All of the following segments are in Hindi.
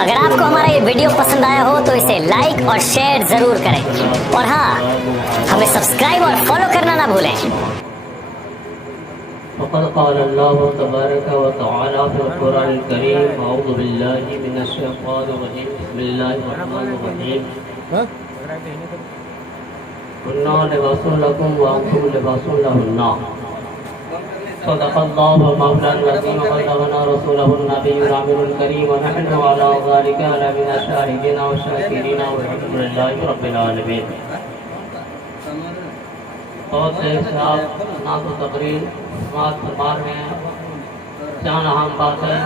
अगर आपको हमारा ये वीडियो पसंद आया हो तो इसे लाइक और शेयर जरूर करें और हाँ, हमें सब्सक्राइब और फॉलो करना ना भूलें। फ़क़द क़ाल अल्लाहु तबारक व तआला फ़िल क़ुरआनिल करीम अऊज़ु बिल्लाहि मिनश शैतानिर रजीम बिस्मिल्लाहिर रहमानिर रहीम कुन्ना लिबासुन लकुम व अंतुम लिबासुन लहुन्ना सदक़ल्लाहु मौलाना अज़ीम व बल्लगना रसूलुहुन नबियुल अमीनुल करीम व नहनु अला ज़ालिका लमिनश शाहिदीन व शाकिरीन वल्हम्दुलिल्लाहि रब्बिल आलमीन। और साहब नात तकरीर समाज फरमा रहे हैं। चार अहम बातें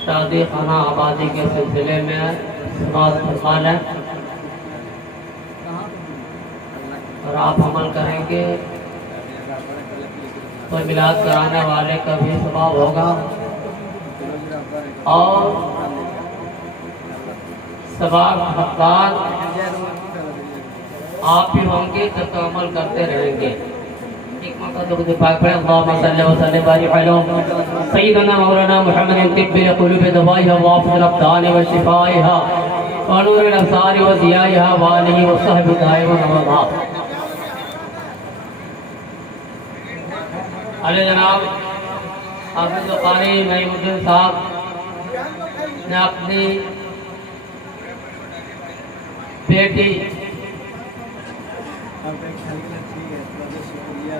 शादी खाना आबादी के सिलसिले में समाज फरमा लें और आप अमल करेंगे तो मिलाद कराने वाले का भी सवाब होगा और सवाब हकदार आप भी होंगे जब तक अमल करते रहेंगे। एक मौका तो खुद पाक पढ़े अल्लाहुम्मा सल्लि व सल्लिम बारिक अला सय्यिदना मौलाना मुहम्मद तिब्बिल क़ुलूब दवाइहा व आफ़िल अब्दान व शिफाइहा व नूरिल अब्सार व ज़ियाइहा व आलिहि व सहबिहि दाइमन व अले जनाब हाफिज़ क़ारी मईमुद्दीन साहब ने अपनी बेटी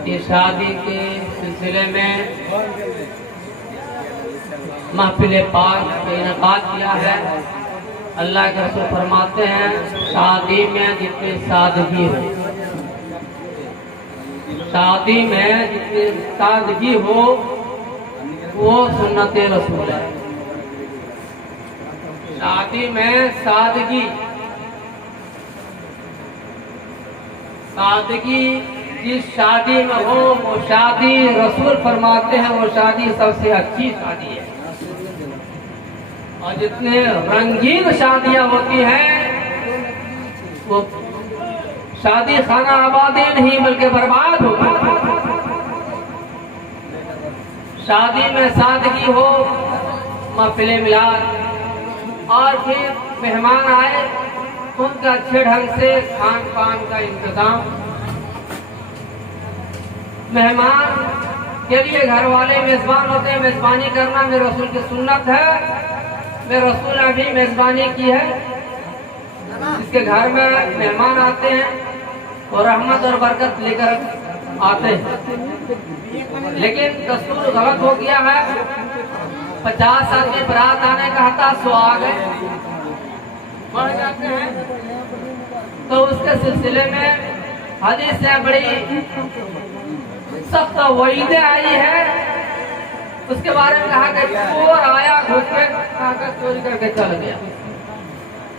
की शादी के सिलसिले में महफिल पाक का इनेकाद किया है। अल्लाह के रसूल फरमाते हैं शादी में जितनी सादगी हो, शादी में जितनी सादगी हो वो सुन्नत रसूल है। शादी में सादगी जिस शादी में हो वो शादी रसूल फरमाते हैं वो शादी सबसे अच्छी शादी है। और जितने रंगीन शादियां होती हैं वो शादी खाना आबादी नहीं बल्कि बर्बाद होती है। शादी में सादगी हो, महफिल मिलाद और फिर मेहमान आए उनका अच्छे ढंग से खान पान का इंतजाम। मेहमान के लिए घर वाले मेजबान होते हैं, मेजबानी करना मेरे रसूल की सुन्नत है। मेरे रसूल ने भी मेजबानी की है। जिसके घर में मेहमान आते हैं और रहमत और बरकत लेकर आते हैं, लेकिन दस्तूर गलत हो गया है। 50 आदमी बारात आने का था, 100 आ गए बढ़ जाते हैं। तो उसके सिलसिले में हदीस से बड़ी सख्त वईदें आई है। उसके बारे में कहा कि चोर आया घुस के खाकर चोरी करके चल गया।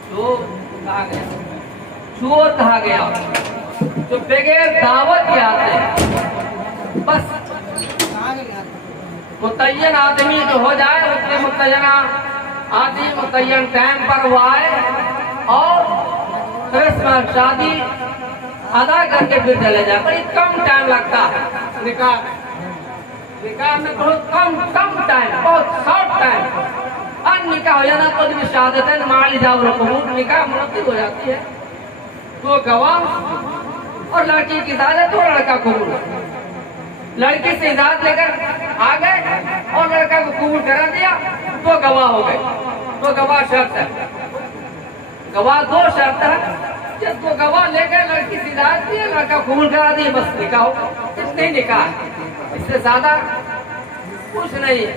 तो कहा गया चोर कहा गया जो बगैर दावत के आते हैं। बस मुतय्यन आदमी जो हो जाए उसके मुतय्यना आदमी मुतय्यन टाइम पर वो आए और रस्म शादी अदा करके फिर चले जाए। बड़ी कम टाइम लगता है निकाह में बहुत कम टाइम, बहुत शॉर्ट टाइम। और निकाह हो जाना तो भी शहादत है माल जाओ रकूम निकाह मुनक्किद हो जाती है। तो गवाह और लड़की की इजाजत और लड़का कबूल, लड़की से इजाजत लेकर आ गए और लड़का को कबूल करा दिया तो गवाह हो गए। तो गवाह शर्त है, गवाह 2 शर्त है। जब तो गवाह ले गए लड़की से इजाजत दी, लड़का कबूल करा दिए, बस निकाह हो। इतने निकाह, इससे ज्यादा कुछ नहीं है।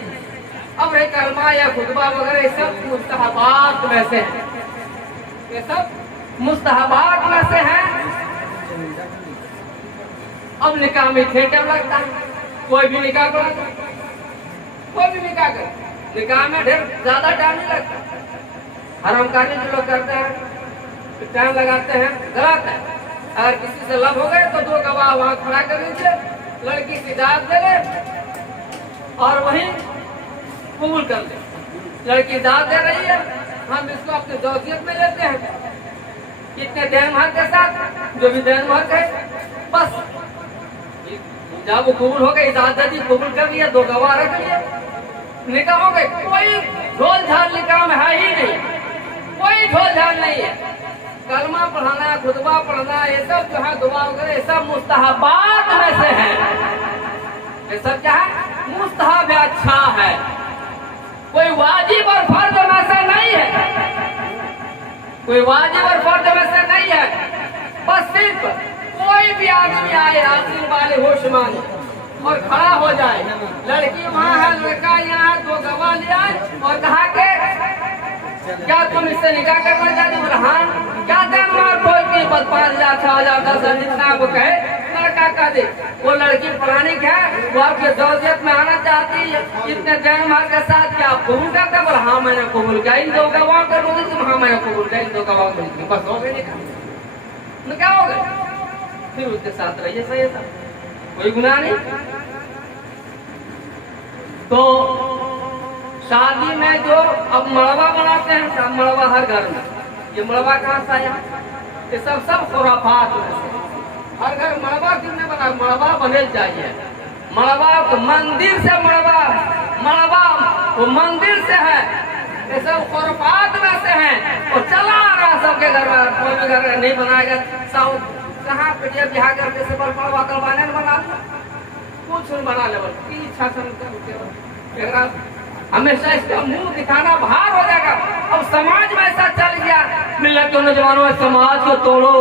अब रे कलमा या खुतबा वगैरह सब मुस्तहबात में से है, ये सब मुस्तहबात में से है। अब निकाह में थिएटर लगता है, कोई भी निकाह करा, कोई भी निकाह करे, निकाह में ढेर ज्यादा टाइम नहीं लगता। हरामकारी जो लोग करते हैं टाइम लगाते हैं, गलत है। अगर किसी से लब हो गए तो 2 गवाह वहां खड़ा कर लीजिए, लड़की की दाद दे ले और वहीं कबूल कर ले। लड़की दाद दे रही है, हम इसको अपनी जोशियत में लेते हैं कितने देन महर के साथ, जो भी देन महर है बस जब वो कबूल हो गए, इजाजत दी, कबूल कर लिया, 2 गवाह रख लिए, निकाह हो गए। कोई खुतबा पढ़ना, ये सब जो है दुआ वगैरह, ये सब मुस्तहबात में से है। ये सब क्या है? मुस्तहब है, अच्छा है, कोई वाजिब और फर्ज में से नहीं है, कोई वाजिब और फर्ज में से नहीं है। बस सिर्फ कोई भी आदमी आए आसिन वाले होश माने और खड़ा हो जाए, लड़की वहाँ है, लड़का यहाँ है, दो गवाह ले आए और कहा के क्या तुम इससे निकाह करना चाहते हो? हाँ। क्या मार कोई की 5,000 6,000 10,000 जितना वो कहे, लड़का कह दे वो लड़की फलानी है, वो आपके जौजियत में आना चाहती है, इतने जैन मार के साथ क्या आप कबूल करते? बोला हाँ मैंने कबूल किया, इन दो गवाह कर लो, तुम हाँ मैंने कबूल किया, इन दो गवाह कर, बस हो गए निकाह। क्या हो गए? फिर उसके साथ रहिए, सही था, कोई गुनाह नहीं। तो शादी में जो अब मड़वा बनाते हैं, सब मड़वा हर घर में, ये मड़वा कहाँ से आया? ये सब खुराफात में से। हर घर मड़वा किसने बना? मड़वा बने चाहिए, मड़वा मंदिर से, मड़वा वो मंदिर से है, ये सब खुराफात में से है और चला आ रहा सबके घर में। कोई भी घर नहीं बनाएगा, सब कहाँ पे बिहार करके से मड़वा करवाने बना, कुछ बना ले, की इच्छा से हमेशा इसका मुंह दिखाना बाहर हो जाएगा। अब समाज में ऐसा चल गया, मिलत के नौजवानों, समाज को तोड़ो,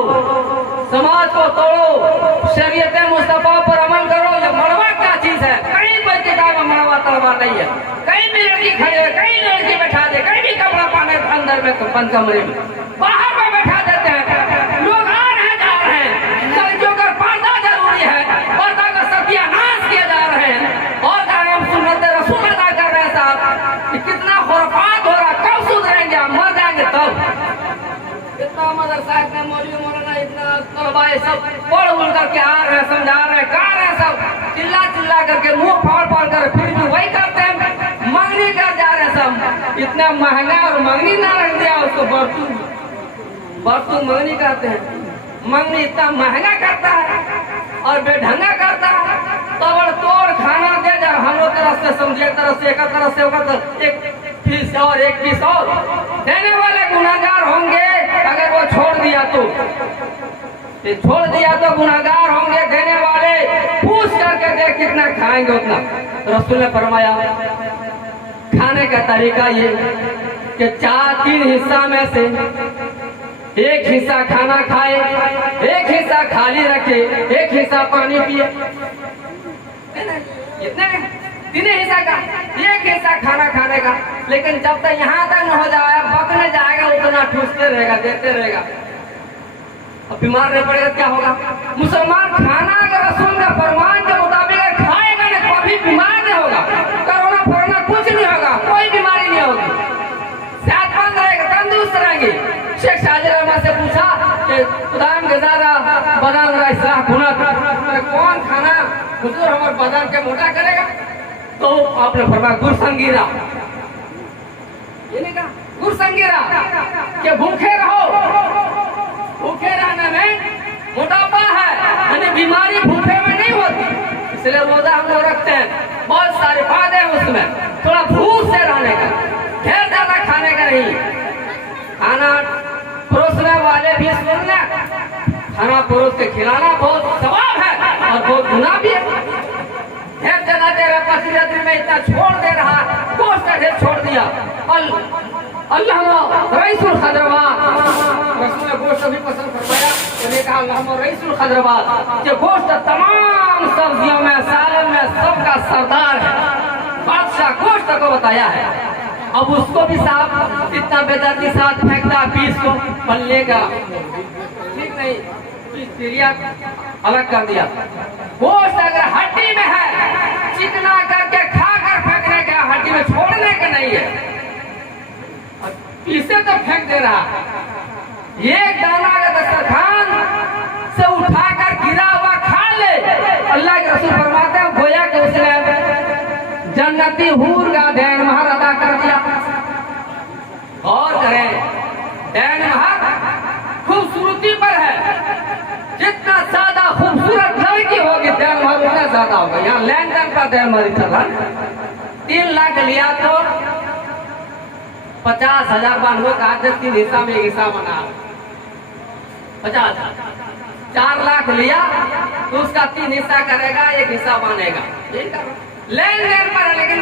समाज को तोड़ो, शरीयत मुस्तफा पर अमल करो। ये मड़वा क्या चीज है? कहीं कोई किताब में मड़वा तलवा नहीं है, कहीं भी लड़की खड़े है, कहीं लड़की बैठा दे, कहीं भी कपड़ा पाने अंदर में, तो बंद कमरे में, बाहर में बैठा देते हैं। लोग आ रहे जा रहे हैं, लड़कियों का पर्दा जरूरी है, पर्दा का सत्यानाश किया जा रहे हैं और हम सुन्नत रसूल अदा कर रहे हैं। साहब कितना खुराफात हो रहा, कब सुधरेंगे? हम मर जाएंगे तब। इतना मदरसा, इतने मौलवी मौलाना, इतना तलबा, सब पढ़ उड़ करके आ रहे हैं, समझा रहे हैं, गा रहे हैं, सब चिल्ला करके मुंह फाड़ कर फिर भी वही करते हैं, मंगनी कर जा रहे हैं सब। इतना महंगा और मंगनी ना रख दिया उसको, बरतू मंगनी करते हैं। मंगनी इतना महंगा करता है और बेढंगा करता है, तोड़ तोड़ खाना दे जा, हम लोग तरफ से समझे, तरफ से एक तरफ से होकर एक फीस और एक फीस और देने वाले गुनाहगार होंगे। अगर वो छोड़ दिया तो गुनाहगार होंगे, देने वाले पूछ करके देख कितना खाएंगे उतना। तो रसूल ने फरमाया खाने का तरीका ये कि 4-3 हिस्सा में से एक हिस्सा खाना खाए, एक हिस्सा खाली रखे, एक हिस्सा पानी पिए, इतने 3 हिस्सा का, एक हिस्सा खाना खाने का। लेकिन जब तक यहाँ तक न हो जाए, पकने जाएगा उतना ठूसते रहेगा, देते रहेगा, अब बीमार नहीं पड़ेगा क्या होगा? मुसलमान खाना अगर रसूल का फरमान के मुताबिक खाएगा ना, कभी बीमार नहीं होगा, कोरोना कुछ नहीं होगा, कोई बीमारी नहीं होगी, सेहतमंद रहेगा, तंदुरुस्त रहेंगे। शेख शाहजहां रहमान से पूछा कि खुदाम गजारा बदन रा इसलाह गुनाह, कौन खाना हुजूर हमारे बदन के मोटा करेगा? तो आपने फरमाया गुरसंगीरा, ये नहीं कहा गुरसंगीरा कि भूखे रहो, भूखे रहने में मोटापा है, यानी बीमारी भूखे में नहीं होती, इसलिए रोजा हम लोग रखते हैं, बहुत सारे फायदे हैं उसमें। थोड़ा भूख से रहने का, ढेर ज्यादा खाने का नहीं। खाना परोसने वाले भी सुनना, खाना परोस के खिलाना बहुत सवाब है और बहुत गुनाह भी है। ढेर ज्यादा दे रहा, पसीने में इतना छोड़ दे रहा, गोश्त का ढेर छोड़ दिया। अल्लाह रईसुल खदरवात, रसूल ने गोश्त भी पसंद फरमाया, उन्होंने कहा अल्लाह रईसुल खदरवात, ये गोश्त तमाम सब्जियों में, सालन में सबका सरदार है, बादशाह गोश्त को बताया है। अब उसको भी साफ इतना बेदर्दी साथ फेंकता, पीस को पल्ले का ठीक नहीं, चिड़िया अलग कर दिया। गोश्त अगर हड्डी में है, चिकना करके खा कर फेंकने का, हड्डी में छोड़ने का नहीं है, इसे तो फेंक दे रहा। एक दाना अगर दस्तरखान से उठाकर गिरा हुआ खा ले, अल्लाह के रसूल फरमाते हैं गोया कि उसने जन्नती हूर का दैन महर अदा कर दिया। और करें, दैन महर खूबसूरती पर है, जितना ज्यादा खूबसूरत लड़की होगी दैन महर उतना ज्यादा होगा। यहाँ लैंडन का दैन महर चला 3 लाख लिया तो 50,000 बानवे का 3 हिस्सा में एक हिस्सा बना, 50, 4 लाख लिया तो उसका 3 हिस्सा करेगा, 1 हिस्सा मानेगा, लेन देन पर है। लेकिन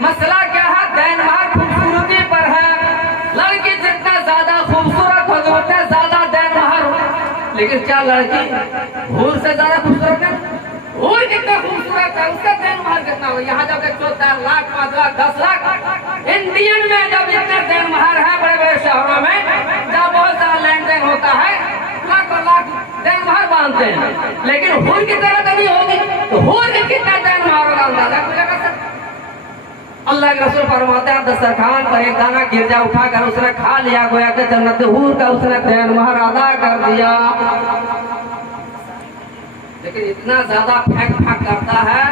मसला क्या है, देन महार खूबसूरती पर है। लड़की जितना ज्यादा खूबसूरत होगी उतना ज्यादा देन महार हो। लेकिन क्या लड़की हूर से ज्यादा खूबसूरत है? हूर कितना खूबसूरत है उसका देन महार कितना होगा? यहाँ जब 4 लाख, 5 लाख, 10 लाख, इंडियन में जब इतने देन महार है बड़े बड़े शहरों में, जब बहुत सारा लेन देन होता है, लाखों लाख देन महार बांधते हैं। लेकिन हूर की तरह तो नहीं होगी, तो हूर के कितना देन महार होगा अंदाजा कोई लगा सकता? अल्लाह के रसूल फरमाते हैं, दस्तरखान पर एक दाना गिरजा उठाकर उसने खा लिया, गोया कि जन्नत हूर का उसने देन महार अदा कर दिया। लेकिन इतना ज्यादा फेंक फाक करता है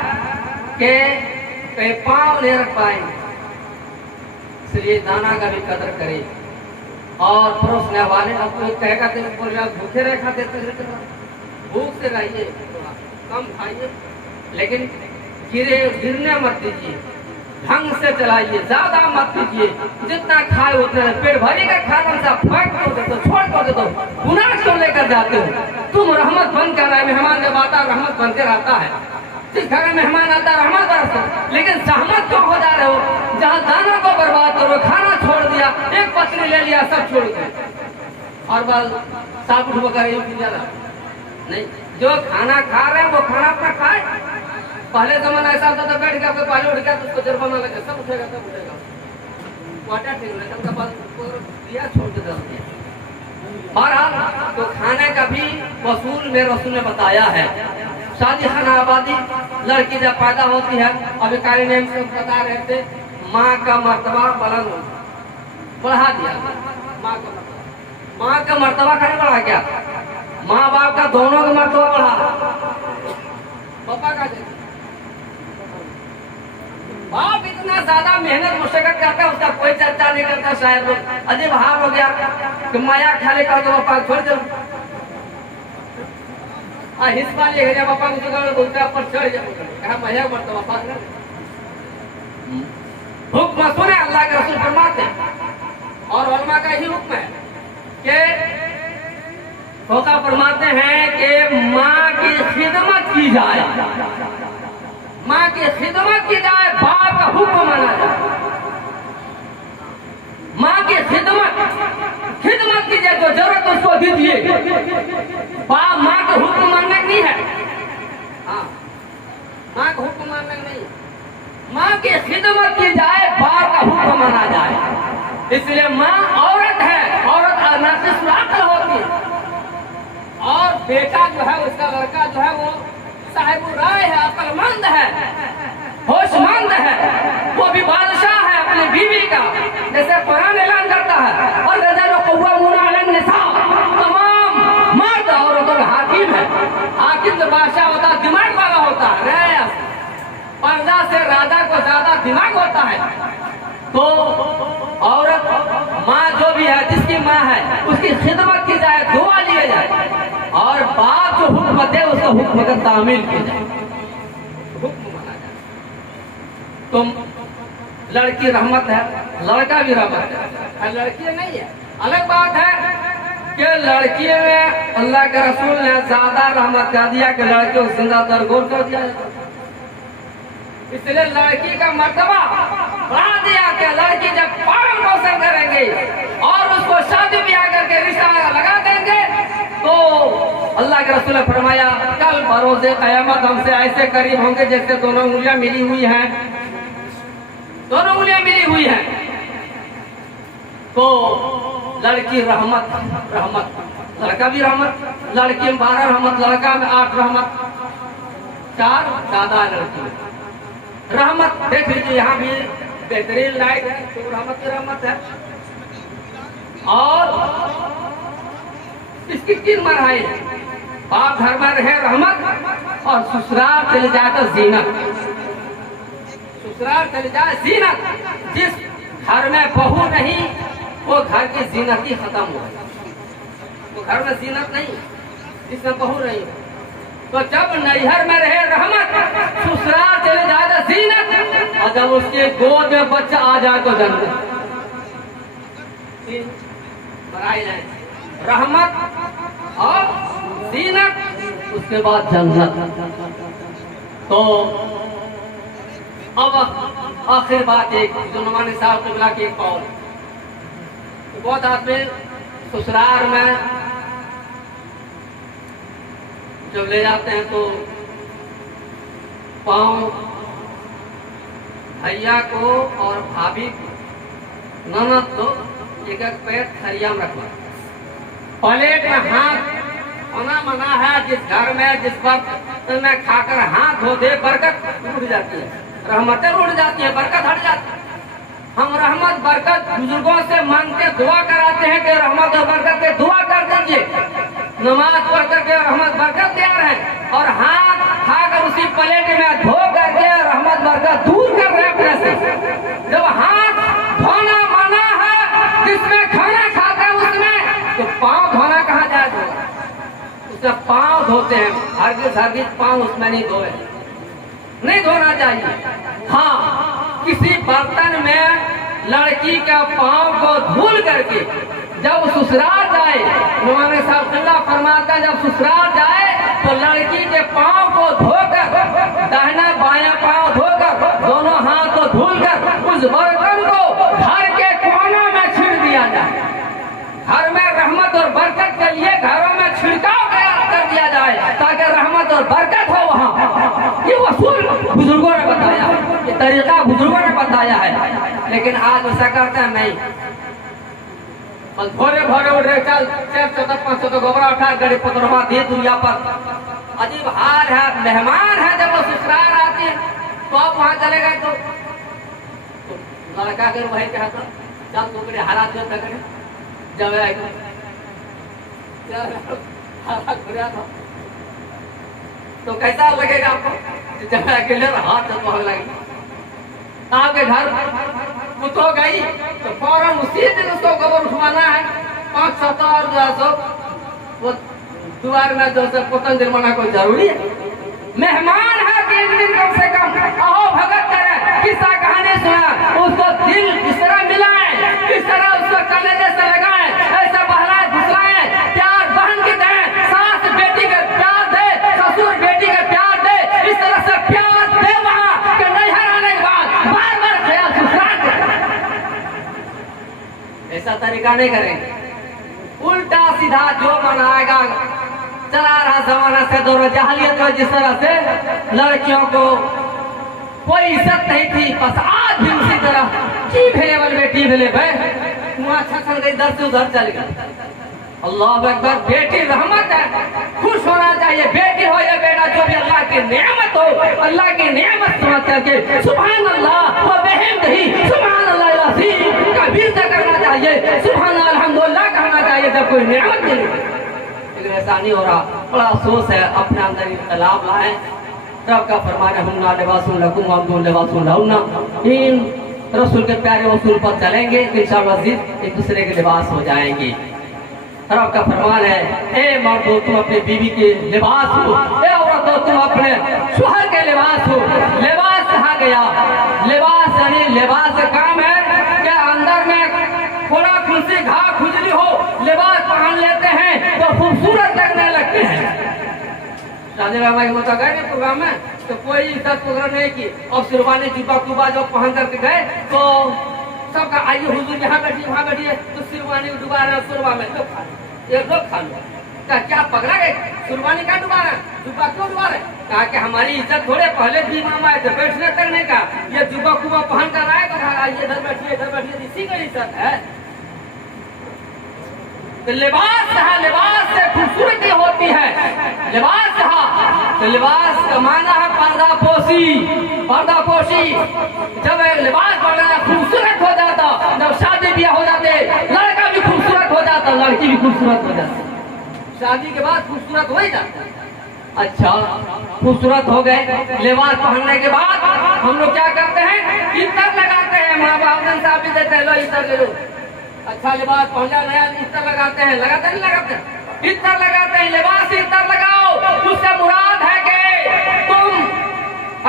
कि कहीं पांव नहीं रख पाएंगे। इसलिए दाना का भी कदर करे। और परोसने वाले अब कोई कहेगा भूखे रह खाते, भूख से रहिए, कम खाइए, लेकिन गिरने मत दीजिए, ढंग से चलाइए, ज्यादा मत कीजिए। जितना खाए उतना, पेट भरी का खाना सा फेंक कर दे दो, छोड़ कर दे दो, गुनाह क्यों लेकर जाते हो? तुम रहमत बन कर आए, मेहमान जब आता रहमत बन के रहता है। जिस घर में मेहमान आता रहमत बरसते, लेकिन सहमत क्यों हो जा रहे हो? जहाँ दाना को बर्बाद करो, खाना छोड़ दिया, एक पत्नी ले लिया, सब छोड़ दिया, और बस साबुत होकर नहीं। जो खाना खा रहे हैं वो खाना अपना खाए। पहले जमाना ऐसा होता था, बैठ गया तो पहले उठ गया तो उसको जुर्माना लगे, सब उठेगा सब उठेगा, वाटा ठीक नहीं, सबका पास दिया छोड़ देता दिया। बहरहाल तो खाने का भी वसूल में रसूल ने बताया है। शादी खाना आबादी, लड़की जब पैदा होती है, अभी कारी नेम से बता रहे थे, माँ का मर्तबा बुलंद बढ़ा दिया। माँ का मर्तबा कहीं बढ़ा क्या? माँ बाप का दोनों का मर्तबा बढ़ा। पापा का बाप इतना ज्यादा मेहनत मुशक्कत करता है, उसका कोई चर्चा नहीं करता। शायद लोग अजीब हाल हो गया कि माया खाले का तो पापा छोड़ दो, हिस्सा ले गया पापा को जगह पर चढ़ जाए, माया मरता पापा हुक्म सुने अल्लाह के रसूल फरमाते हैं, और उलमा का ही हुक्म है कि होता फरमाते हैं कि माँ की खिदमत की जाए, माँ की खिदमत की जाए, बाप का हुक्म माना जाए। माँ की खिदमत कीजिए, जो जरूरत उसको दीजिए। बाप माँ का हुक्म मानना नहीं है, हाँ, माँ का हुक्म मानना नहीं। माँ की खिदमत की जाए, बाप का हुक्म माना जाए। इसलिए माँ औरत है, औरत नाक़िस अक़ल होती है, और बेटा जो है उसका लड़का जो है वो साहिब राय है, अक्लमंद है, होशमंद है, वो भी बादशाह है अपनी बीवी का, जैसे कुरान ऐलान करता है। और तमाम मर्द औरतों का हाकिम है। हाकिम जो बादशाह होता है, दिमाग वाला होता है, पर्दा से राजा को ज्यादा दिमाग होता है। तो औरत माँ जो भी है, जिसकी माँ है, उसकी खिदमत की जाए, दुआ लिए जाए, और बाप जो हुक्म दे उसका हुक्म का तामील किया जाए, हुक्म माना जाए। तुम लड़की रहमत है, लड़का भी रहमत है, लड़की नहीं है। अलग बात है कि लड़की में अल्लाह के रसूल ने ज्यादा रहमत कर दिया कि लड़कियों को जिंदा दरगोर कर दिया, इसलिए लड़की का मर्तबा बढ़ा दिया कि लड़की जब पालन पोषण करेंगे और उसको शादी ब्याह करके रिश्ता लगा देंगे, तो अल्लाह के रसूल ने फरमाया कल बरोज़े क़यामत हमसे ऐसे करीब होंगे जैसे दोनों उंगलियां मिली हुई हैं, दोनों उंगलियां मिली हुई हैं। तो लड़की रहमत, लड़का भी रहमत, लड़की में 12 रहमत, लड़का में 8 रहमत, 4 दादा लड़की रहमत। देख लीजिए यहाँ भी बेहतरीन लाइट है, तो रहमत की रहमत है। और इसकी 3 मरहले, बाप घर में रहे रहमत, और ससुराल चले जाए तो जीनत, ससुराल चले जाए जीनत। जिस घर में बहू नहीं वो घर की जीनत ही खत्म हो गई, वो घर में जीनत नहीं, जिसमें बहू नहीं हो। तो जब नैहर में रहे रहमत, ससुराल चले जाए तो जीनत, और जब उसके गोद में बच्चा आ जाए तो जन्नत। रहमत और जीनत, उसके बाद जन्नत। तो अब आखिर बात एक जो नमानी साहब किबला की एक कौल, तो बहुत आदमी ससुराल में जब ले जाते हैं तो पाँव भैया को और भाभी को, ननद को एक एक पैर थरिया में रखना, प्लेट में हाथ होना मना है। जिस घर में जिस वक्त में खाकर हाथ धो दे बरकत उड़ जाती है, रहमतें उड़ जाती है, बरकत हट जाती है। हम रहमत बरकत बुजुर्गों से मांग के दुआ कराते हैं कि रहमत और बरकत के दुआ कर दीजिए, नमाज पढ़ करके रहमत बरकत तैयार है। और हाथ खाकर उसी प्लेट में धो करके रहमत बरकत दूर कर रहे अपने से। जब हाथ धोना मना है जिसमें खाना खाता है उसमें, तो पाँव धोना कहाँ जाए? उससे पाँव धोते हैं, हरगिज पाँव उसमें नहीं धोए, नहीं धोना चाहिए। हाँ, किसी बर्तन में लड़की का पाँव को धुल करके जब ससुराल जाए, नमानी साहब किबला फरमाता है जब ससुराल जाए तो लड़की के पाँव को धोकर, दाहिना बायां पाँव धोकर, दोनों हाथ को धुलकर उस बर्तन को घर के कोने में छिड़ दिया जाए। घर में रहमत और बरकत के लिए घरों में छिड़काव कर दिया जाए ताकि रहमत और बरकत हो वहाँ। ये उसूल बुजुर्गों ने बताया, ये तरीका बुजुर्गों ने बताया है। लेकिन आज ऐसा करते हैं नहीं, बस भोरे भोरे उठ रहे, चल 400-500 तो गोबरा उठा गरीब पतरमा दे दुनिया पर। अजीब हाल है, मेहमान है जब वो ससुराल आते हैं तो आप वहाँ चले गए तो लड़का कर वही कहता चल टुकड़े हरा दे तक जब हरा घुरा था तो कैसा लगेगा आपको? जब अकेले हाथ जब भाग लगे आपके घर कुछ हो गई तो फौरन उसी दिन उसको गोबर उठवाना है। 500 और 200 वो द्वार में जो से पोतन निर्माण कोई जरूरी है? मेहमान है कि एक दिन कम से कम अहो भगत करे, किस्सा कहानी सुना, उसको दिल किस तरह मिलाए, किस तरह उसको कलेजे से लगाए, ऐसे बहलाए फुसलाए, प्यार बहन की दें, सास बेटी का प्यार दे, ससुर बेटी का प्यार दे, इस तरह से प्यार दे वहाँ कि नैहर आने के बाद बार बार ख्याल ससुराल ऐसा तरीका नहीं करेंगे। उल्टा सीधा जो मनाएगा चला रहा जमाना से दौर जहालियत में, जिस तरह से लड़कियों को कोई इज्जत नहीं थी, बस आज भी उसी तरह की भेले वाले बेटी भेले भाई वहाँ छन गई, दर से उधर चल गई। अल्लाह अकबर, बेटी रहमत है, खुश होना चाहिए। बेटी हो या बेटा, जो भी अल्लाह की नेमत हो, अल्लाह की नेमत समझ करके सुभान अल्लाह व बिहम्दिही सुभान अल्लाहिल अज़ीम कबीर से करना चाहिए, सुभान अल्हम्दुलिल्लाह कहना चाहिए जब कोई नेमत मिले। लेकिन ऐसा नहीं हो रहा, बड़ा अफसोस है। अपने अंदर इख्तिलाफ लाए, रब का फरमान है हुन्ना लिबासुन लकुम व अंतुम लिबासुन लहुन्ना। इन रसूल के प्यारे उसूल पर चलेंगे इंशाअल्लाह अज़ीज़ एक दूसरे के लिबास हो जाएंगे। रब का फरमान है, ए मर्दो तुम अपने बीवी के लिबास हो, ए औरतों तुम अपने शौहर के लिबास हो। लिबास कहाँ गया? लिबास यानी लिबास का काम है कि अंदर में थोड़ा खुशी घाव खुजली हो, लिबास पहन लेते हैं तो खूबसूरत लगने लगते हैं। शादी में होता गए प्रोग्राम में तो कोई इज्जत प्रोग्राम नहीं की, और सिरवानी जुब्बा कुबा जो पहन करके गए तो सबका आइए हुजूर यहाँ बैठिए वहाँ बैठिए, तो सिरवानी डुबा रहे सुरवा में लोग खा लो, एक लोग खा लो। क्या पकड़ा गए? सुरवानी का डुबा रहे, जुब्बा क्यों डुबा रहे? कहा कि हमारी इज्जत थोड़े, पहले भी इमाम आए थे बैठने तक नहीं कहा, ये जुब्बा कुबा पहन कर आए तो कहा आइए इधर बैठिए, इसी का इज्जत है। तो लिबास है, लिबास से खूबसूरती होती है। लिबास कहा तो लिबास का माना है पर्दापोशी, पर्दापोशी। जब एक लिबास बड़ा खूबसूरत हो जाता, जब शादी ब्याह हो जाते, लड़का भी खूबसूरत हो जाता, लड़की भी खूबसूरत हो जाती, शादी के बाद खूबसूरत हो ही जाता। अच्छा, खूबसूरत हो गए, लिबास पहनने के बाद हम लोग क्या करते हैं? इत्तर लगाते हैं, माँ बाप ने साहब भी देते हैं, लो इत्तर ले लो। अच्छा लिबास पहना, नया इत्तर लगाते हैं, लगाते नहीं लगाते? इत्तर लगाते हैं, लिबास इत्तर लगाओ। उससे मुराद है कि तुम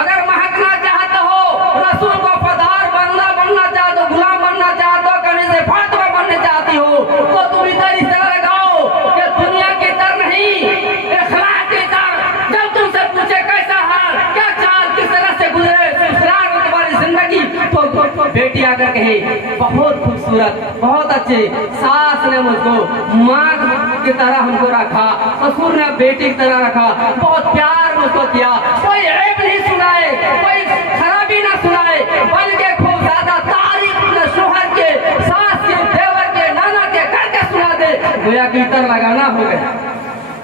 अगर महकना चाहते हो, रसूल को फदार बनना चाहते हो, गुलाम बनना चाहते हो, कभी से फातिमा बनना चाहती हो, तो तुम इत्तर इस तरह लगाओ कि दुनिया की इत्तर जाकर कहे बहुत खूबसूरत, बहुत अच्छे, सास ने मुझको माँ की तरह हमको रखा, ससुर ने बेटी की तरह रखा, बहुत प्यार मुझको किया, कोई ऐब नहीं सुनाए, कोई खराबी ना सुनाए, बल्कि खूब ज्यादा तारीफ शोहर के, सास के, देवर के, नाना के करके सुना दे। गोया गीतर लगाना हो गया,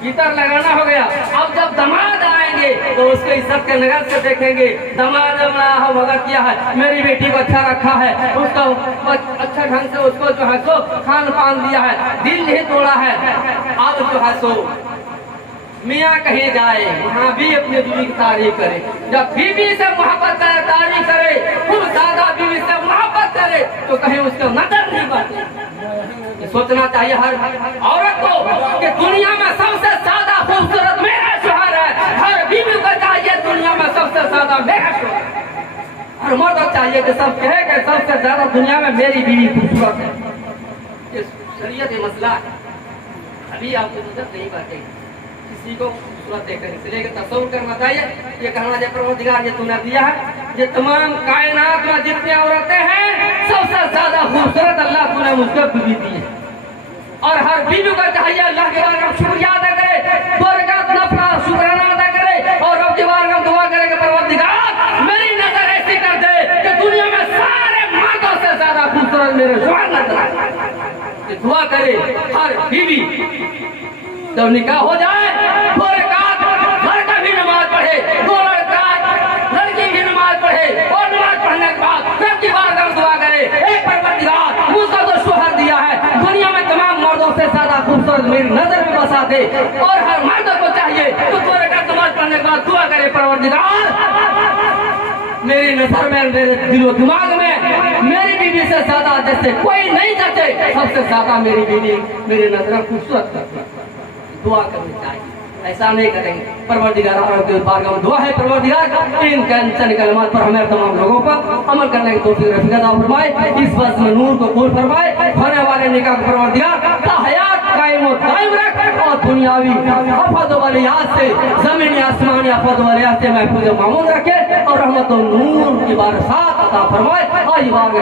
गीतर लगाना हो गया। अब जब दामाद आएंगे तो उसको इज्जत के नजर से देखेंगे, दामाद भगत किया है, मेरी बेटी को अच्छा रखा है, उसको अच्छा ढंग से उसको जो है सो खान पान दिया है, दिल नहीं तोड़ा है। अब जो है सो मियाँ कहीं जाए वहाँ भी अपनी बीवी की तारीफ करे, जब बीवी से मोहब्बत करे, तारीफ करे, खूब ज्यादा बीवी से मोहब्बत करे तो कहीं उसको नजर नहीं बचे। सोचना चाहिए हर औरत को कि दुनिया में सबसे ज्यादा खूबसूरत मेरा शोहर है। हर बीवी को चाहिए दुनिया में सबसे ज्यादा मेरा शोहर, हर मर्द को चाहिए कि सब कहे कि सबसे ज्यादा दुनिया में मेरी बीवी खूबसूरत है। ये शरीयत ये मसला है, अभी आपको नजर नहीं बातें किसी को खूबसूरत देखकर, इसलिए तस्वीर करना चाहिए। ये कहना चाहिए परवरदिगार ये तूने दिया है, ये तमाम कायनात में जितनी औरतें हैं सबसे ज्यादा खूबसूरत अल्लाह तूने मुझको बीवी दी है। और हर बीवी को चाहिए अल्लाह के बारे में शुक्रिया अदा करे, शुक्राना अदा करे और रब के बारे में दुआ करे कि परवरदिगार मेरी नजर ऐसी कर दे कि दुनिया में सारे मर्दों से ज्यादा खूबसूरत मेरे शौहर नजर आए। दुआ करे हर बीवी जब निकाह हो जाए, दो रकात लड़का भी नमाज पढ़े, दो रकात लड़की भी नमाज पढ़े, और नमाज पढ़ने के बाद रब की बारगाह में दुआ करे, एक परवरदिगार मुझको तो शोहर दिया है, दुनिया में तमाम मर्दों से ज्यादा खूबसूरत मेरी नजर में बसा दे। और हर मर्द को चाहिए तो दो रकात नमाज पढ़ने के बाद दुआ करे, परवरदिगार मेरी नजर में, मेरे दिलो दिमाग में मेरी बीवी से ज्यादा जैसे कोई नहीं जचे, सबसे ज्यादा मेरी बीवी मेरी नजर खूबसूरत करती है। दुआ करनी चाहिए, ऐसा नहीं करेंगे। परवरदिगार के बारगाह में दुआ है, परवरदिगार इन चंद कलमात पर हमें तमाम लोगों पर अमल करने की तौफीक अता फरमाए, इस वक्त में नूर को कबूल फरमाए, होने वाले निकाह को परवरदिगार हयात कायम और दायम रख, और दुनियावी आफत वलियात से, जमीनी आसमानी आफत वलियात से महफूज मामून रखे, और रहमत और नूर की बारसात अता फरमाए। आज बारगाह